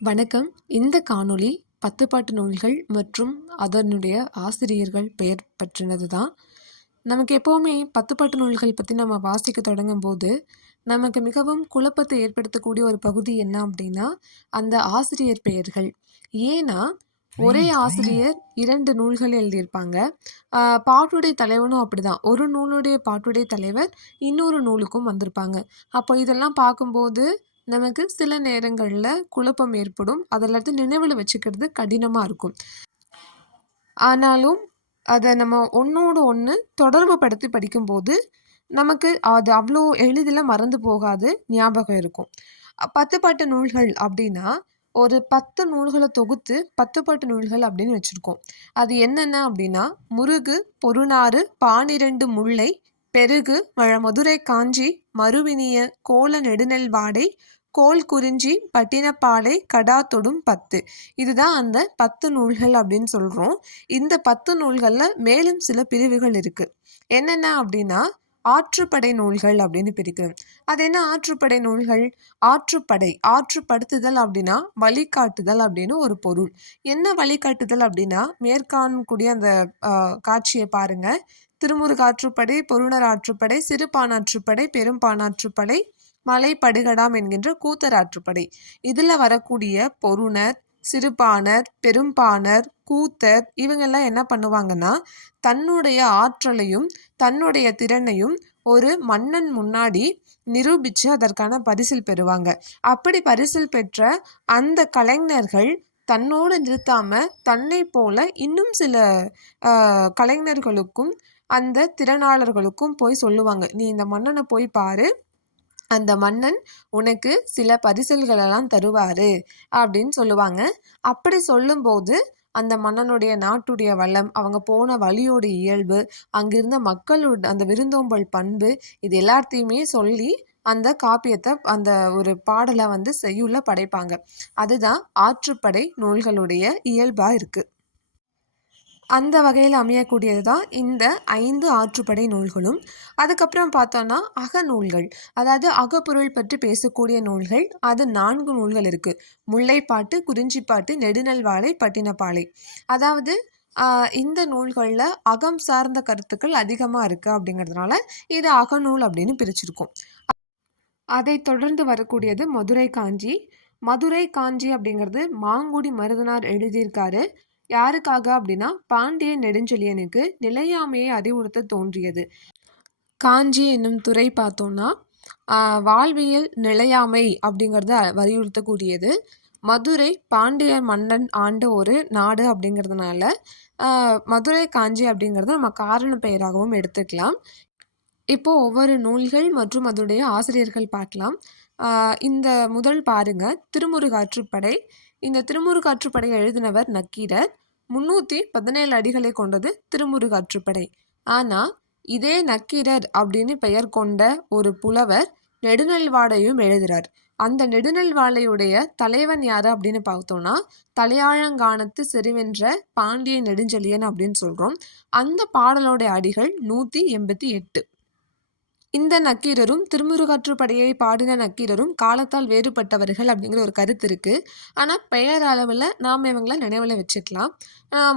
வணக்கம். இந்த காணொளி பத்து பாட்டு நூல்கள் மற்றும் அதனுடைய ஆசிரியர்கள் பெயர் பற்றினது தான் நமக்கு எப்போவுமே பத்து பாட்டு நூல்கள் பற்றி நம்ம வாசிக்க தொடங்கும் போது நமக்கு மிகவும் குழப்பத்தை ஏற்படுத்தக்கூடிய ஒரு பகுதி என்ன அப்படின்னா அந்த ஆசிரியர் பெயர்கள். ஏன்னா ஒரே ஆசிரியர் இரண்டு நூல்கள் எழுதியிருப்பாங்க. ஆஹ் பாட்டுடை தலைவனும் அப்படிதான். ஒரு நூலுடைய பாட்டுடை தலைவர் இன்னொரு நூலுக்கும் வந்திருப்பாங்க. அப்போ இதெல்லாம் பார்க்கும்போது நமக்கு சில நேரங்களில் குழப்பம் ஏற்படும். அதெல்லாத்தையும் நினைவில் வச்சுக்கிறது கடினமாக இருக்கும். ஆனாலும் அதை நம்ம ஒன்றோடு ஒன்று தொடர்பு படுத்தி படிக்கும்போது நமக்கு அது அவ்வளோ எளிதில் மறந்து போகாது ஞாபகம் இருக்கும். பத்து பாட்டு நூல்கள் அப்படின்னா ஒரு பத்து நூல்களை தொகுத்து பத்து பாட்டு நூல்கள் அப்படின்னு வச்சுருக்கோம். அது என்னென்ன அப்படின்னா முருகு பொருணாறு பானிரெண்டு முல்லை பெருகு மழ மதுரை காஞ்சி மறுவினிய கோல நெடுநெல் வாடை கோல் குறிஞ்சி பட்டினப்பாலை தொடும் பத்து. இதுதான் அந்த பத்து நூல்கள் அப்படின்னு சொல்கிறோம் இந்த பத்து நூல்களில் மேலும் சில பிரிவுகள் இருக்குது என்னென்ன அப்படின்னா ஆற்றுப்படை நூல்கள் அப்படின்னு பிரிக்கிறோம் அது என்ன ஆற்றுப்படை நூல்கள்? ஆற்றுப்படை ஆற்றுப்படுத்துதல் அப்படின்னா வழிகாட்டுதல் அப்படின்னு ஒரு பொருள். என்ன வழிகாட்டுதல் அப்படின்னா மேற்காணக்கூடிய அந்த காட்சியை பாருங்க. திருமுருகாற்றுப்படை பொருணர் ஆற்றுப்படை சிறுபானாற்றுப்படை பெரும்பானாற்றுப்படை மலைப்படுகடாம் என்கின்ற கூத்தராற்றுப்படை இதில் வரக்கூடிய பொருணர் சிறுபாணர் பெரும்பாணர் கூத்தர் இவங்கெல்லாம் என்ன பண்ணுவாங்கன்னா தன்னுடைய ஆற்றலையும் தன்னுடைய திறனையும் ஒரு மன்னன் முன்னாடி நிரூபித்து அதற்கான பரிசில் பெறுவாங்க. அப்படி பரிசில் பெற்ற அந்த கலைஞர்கள் தன்னோடு நிறுத்தாமல் தன்னை போல இன்னும் சில கலைஞர்களுக்கும் அந்த திறனாளர்களுக்கும் போய் சொல்லுவாங்க. நீ இந்த மன்னனை போய் பாரு அந்த மன்னன் உனக்கு சில பரிசல்களெல்லாம் தருவாரு அப்படின்னு சொல்லுவாங்க. அப்படி சொல்லும்போது அந்த மன்னனுடைய நாட்டுடைய வளம் அவங்க போன வழியோட இயல்பு அங்கிருந்த மக்களோட அந்த விருந்தோம்பல் பண்பு இது எல்லாத்தையுமே சொல்லி அந்த காப்பியத்தை அந்த ஒரு பாடலை வந்து செய்யுள்ள படைப்பாங்க. அதுதான் ஆற்றுப்படை நூல்களுடைய இயல்பாக இருக்குது அந்த வகையில் அமையக்கூடியது தான் இந்த ஐந்து ஆற்றுப்படை நூல்களும். அதுக்கப்புறம் பார்த்தோன்னா அகநூல்கள் அதாவது அகப்பொருள் பற்றி பேசக்கூடிய நூல்கள். அது நான்கு நூல்கள் இருக்குது முல்லைப்பாட்டு குறிஞ்சிப்பாட்டு நெடுநல்வாழை பட்டினப்பாலை அதாவது இந்த நூல்களில் அகம் சார்ந்த கருத்துக்கள் அதிகமாக இருக்குது அப்படிங்கிறதுனால இது அகநூல் அப்படின்னு பிரிச்சிருக்கோம். அதை தொடர்ந்து வரக்கூடியது மதுரை காஞ்சி. மதுரை காஞ்சி அப்படிங்கிறது மாங்குடி மருதனார் எழுதியிருக்காரு. யாருக்காக அப்படின்னா பாண்டிய நெடுஞ்செழியனுக்கு நிலையாமையை அறிவுறுத்த தோன்றியது. காஞ்சி என்னும் துறை பார்த்தோம்னா வாழ்வியல் நிலையாமை அப்படிங்கிறத வலியுறுத்தக்கூடியது மதுரை பாண்டிய மன்னன் ஆண்ட ஒரு நாடு அப்படிங்கிறதுனால மதுரை காஞ்சி அப்படிங்கிறத நம்ம காரண பெயராகவும் எடுத்துக்கலாம். இப்போ ஒவ்வொரு நூல்கள் மற்றும் அதனுடைய ஆசிரியர்கள் பார்க்கலாம். இந்த முதல் பாருங்க திருமுருகாற்றுப்படை. இந்த திருமுருகாற்றுப்படையை எழுதினவர் நக்கீரர். முன்னூற்றி பதினேழு அடிகளை கொண்டது திருமுருகாற்றுப்படை. ஆனால் இதே நக்கீரர் அப்படின்னு பெயர் கொண்ட ஒரு புலவர் நெடுநல்வாடையும் எழுதுகிறார் அந்த நெடுநல்வாழையுடைய தலைவன் யார் அப்படின்னு பார்த்தோம்னா தலையாழங்கானத்து செறிவென்ற பாண்டிய நெடுஞ்செழியன் அப்படின்னு சொல்கிறோம் அந்த பாடலோடைய அடிகள் நூற்றி எண்பத்தி எட்டு. இந்த நக்கீரரும் திருமுருகாற்றுப்படையை பாடின நக்கீரரும் காலத்தால் வேறுபட்டவர்கள் அப்படிங்கிற ஒரு கருத்து இருக்கு. ஆனால் பெயர் அளவில் நாம் இவங்கள நினைவில் வச்சுக்கலாம்.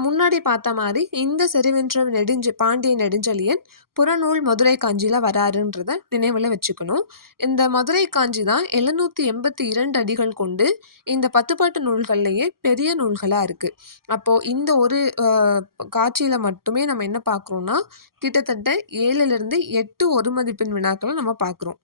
முன்னாடி பார்த்த மாதிரி இந்த செருவென்ற நெடுஞ்ச பாண்டிய நெடுஞ்செழியன் புறநூல் மதுரை காஞ்சியில் வராருன்றத நினைவில் வச்சுக்கணும். இந்த மதுரை காஞ்சி தான் எழுநூற்றி எண்பத்தி இரண்டு அடிகள் கொண்டு இந்த பத்துப்பாட்டு நூல்கள்லேயே பெரிய நூல்களாக இருக்குது அப்போது இந்த ஒரு காட்சியில் மட்டுமே நம்ம என்ன பார்க்குறோன்னா கிட்டத்தட்ட ஏழுலேருந்து எட்டு ஒரு மதிப்பு மதிப்பெண் வினாக்களை நம்ம பார்க்குறோம்.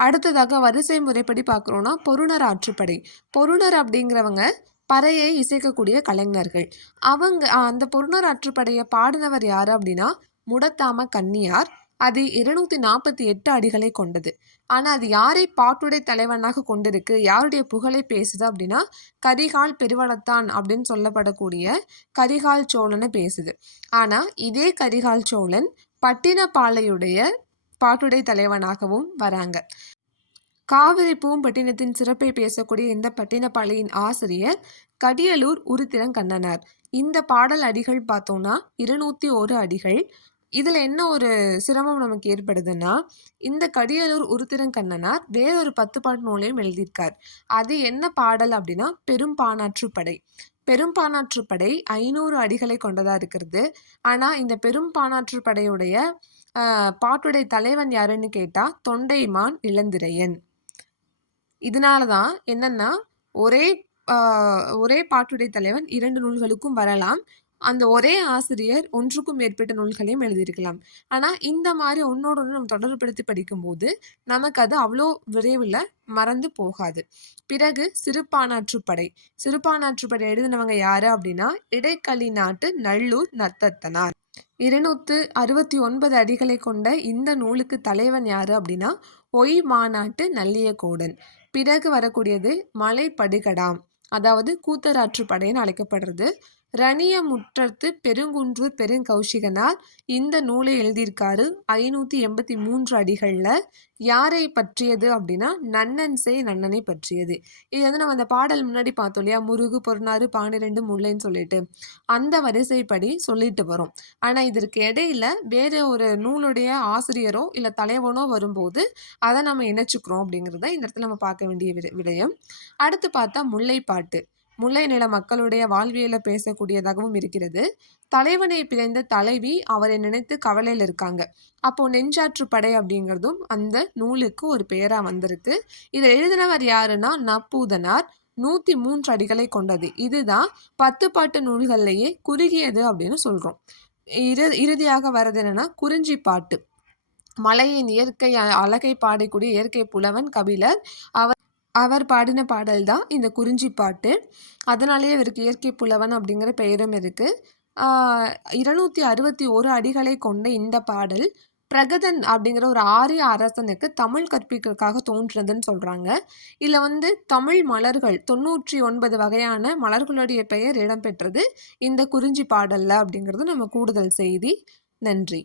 அடுத்ததாக வரிசை முறைப்படி பார்க்குறோன்னா பொருணர் ஆற்றுப்படை. பொருணர் அப்படிங்கிறவங்க பறையை இசைக்கக்கூடிய கலைஞர்கள். அவங்க அந்த பொருணர் ஆற்றுப்படையை பாடினவர் யார் அப்படின்னா முடத்தாம கன்னியார். அது இருநூத்தி நாற்பத்தி எட்டு அடிகளை கொண்டது. ஆனால் அது யாரை பாட்டுடை தலைவனாக கொண்டிருக்கு யாருடைய புகழை பேசுது அப்படின்னா கரிகால் பெருவளத்தான் அப்படின்னு சொல்லப்படக்கூடிய கரிகால் சோழனை பேசுது. ஆனால் இதே கரிகால் சோழன் பட்டினப்பாலையுடைய பாட்டுடை தலைவனாகவும் வராங்க. காவிரி பூம்பட்டினத்தின் சிறப்பை பேசக்கூடிய இந்த பட்டினப்பாளையின் ஆசிரியர் கடியலூர் உருத்திரங்கண்ணனார் இந்த பாடல் அடிகள் பார்த்தோம்னா இருநூத்தி ஒரு அடிகள். இதில் என்ன ஒரு சிரமம் நமக்கு ஏற்படுதுன்னா இந்த கடியலூர் உருத்திரங்கண்ணனார் வேறொரு பத்து பாட்டு நூலையும் எழுதியிருக்கார். அது என்ன பாடல் அப்படின்னா பெரும்பானாற்றுப்படை பெரும்பானாற்றுப்படை ஐநூறு அடிகளை கொண்டதாக இருக்கிறது. ஆனால் இந்த பெரும்பானாற்று படையுடைய பாட்டுடை தலைவன் யாருன்னு கேட்டால் தொண்டைமான் இளந்திரையன். இதனால தான் என்னென்னா ஒரே ஒரே பாட்டுடை தலைவன் இரண்டு நூல்களுக்கும் வரலாம். அந்த ஒரே ஆசிரியர் ஒன்றுக்கும் மேற்பட்ட நூல்களையும் எழுதியிருக்கலாம். ஆனால் இந்த மாதிரி ஒன்னோட ஒன்று நம்ம தொடர்புபடுத்தி படிக்கும்போது நமக்கு அது அவ்வளோ விரைவில் மறந்து போகாது. பிறகு சிறுபானாற்றுப்படை சிறுபானாற்றுப்படை எழுதினவங்க யாரு அப்படின்னா இடைக்களி நாட்டு நல்லூர் நத்தத்தனார். இருநூத்து அறுபத்தி ஒன்பது அடிகளை கொண்ட இந்த நூலுக்கு தலைவன் யாரு அப்படின்னா ஒய் மாநாட்டு நல்லியகோடன் பிறகு வரக்கூடியது மலை படுகடாம் அதாவது கூத்தராற்றுப்படைன்னு அழைக்கப்படுறது. ரணிய முற்றத்து பெருங்குன்றூர் பெருங்கௌஷிகனார் இந்த நூலை எழுதியிருக்காரு. ஐநூற்றி எண்பத்தி மூன்று அடிகளில் யாரை பற்றியது அப்படின்னா நன்னன் செய் நன்னனை பற்றியது. இது வந்து நம்ம அந்த பாடல் முன்னாடி பார்த்தோம் இல்லையா? முருகு பொருணாறு பானிரெண்டு முல்லைன்னு சொல்லிட்டு. அந்த வரிசைப்படி சொல்லிட்டு வரோம். ஆனால் இதற்கு இடையில வேறு ஒரு நூலுடைய ஆசிரியரோ இல்லை தலைவனோ வரும்போது அதை நம்ம இணைச்சிக்கிறோம் அப்படிங்கிறத இந்த இடத்துல நம்ம பார்க்க வேண்டிய விட- விடயம். அடுத்து பார்த்தா முல்லைப்பாட்டு. முல்லை நில மக்களுடைய வாழ்வியலை பேசக்கூடியதாகவும் இருக்கிறது. தலைவனை பிறந்த தலைவி அவரை நினைத்து கவலையில் இருக்காங்க. அப்போ நெஞ்சாற்று படை அப்படிங்கிறதும் அந்த நூலுக்கு ஒரு பெயரா வந்திருக்கு. இதை எழுதினவர் யாருன்னா நப்பூதனார். நூத்தி மூன்று அடிகளை கொண்டது. இதுதான் பத்து பாட்டு நூல்கள்லேயே குறுகியது அப்படின்னு சொல்றோம். இறு இறுதியாக வர்றது என்னன்னா குறிஞ்சி பாட்டு. மலையின் இயற்கை அழகை பாடக்கூடிய இயற்கை புலவன் கபிலர். அவர் அவர் பாடின பாடல் தான் இந்த குறிஞ்சி பாட்டு. அதனாலேயே இவருக்கு இயற்கை புலவன் அப்படிங்கிற பெயரும் இருக்குது இருநூற்றி இருநூத்தி அறுபத்தி ஒரு அடிகளை கொண்ட இந்த பாடல் பிரகதன் அப்படிங்கிற ஒரு ஆரிய அரசனுக்கு தமிழ் கற்பிக்கிறதுக்காக தோன்றினதுன்னு சொல்கிறாங்க இதில் வந்து தமிழ் மலர்கள் தொண்ணூற்றி ஒன்பது வகையான மலர்களுடைய பெயர் இடம்பெற்றது இந்த குறிஞ்சி பாடலில் அப்படிங்கிறது நம்ம கூடுதல் செய்தி. நன்றி.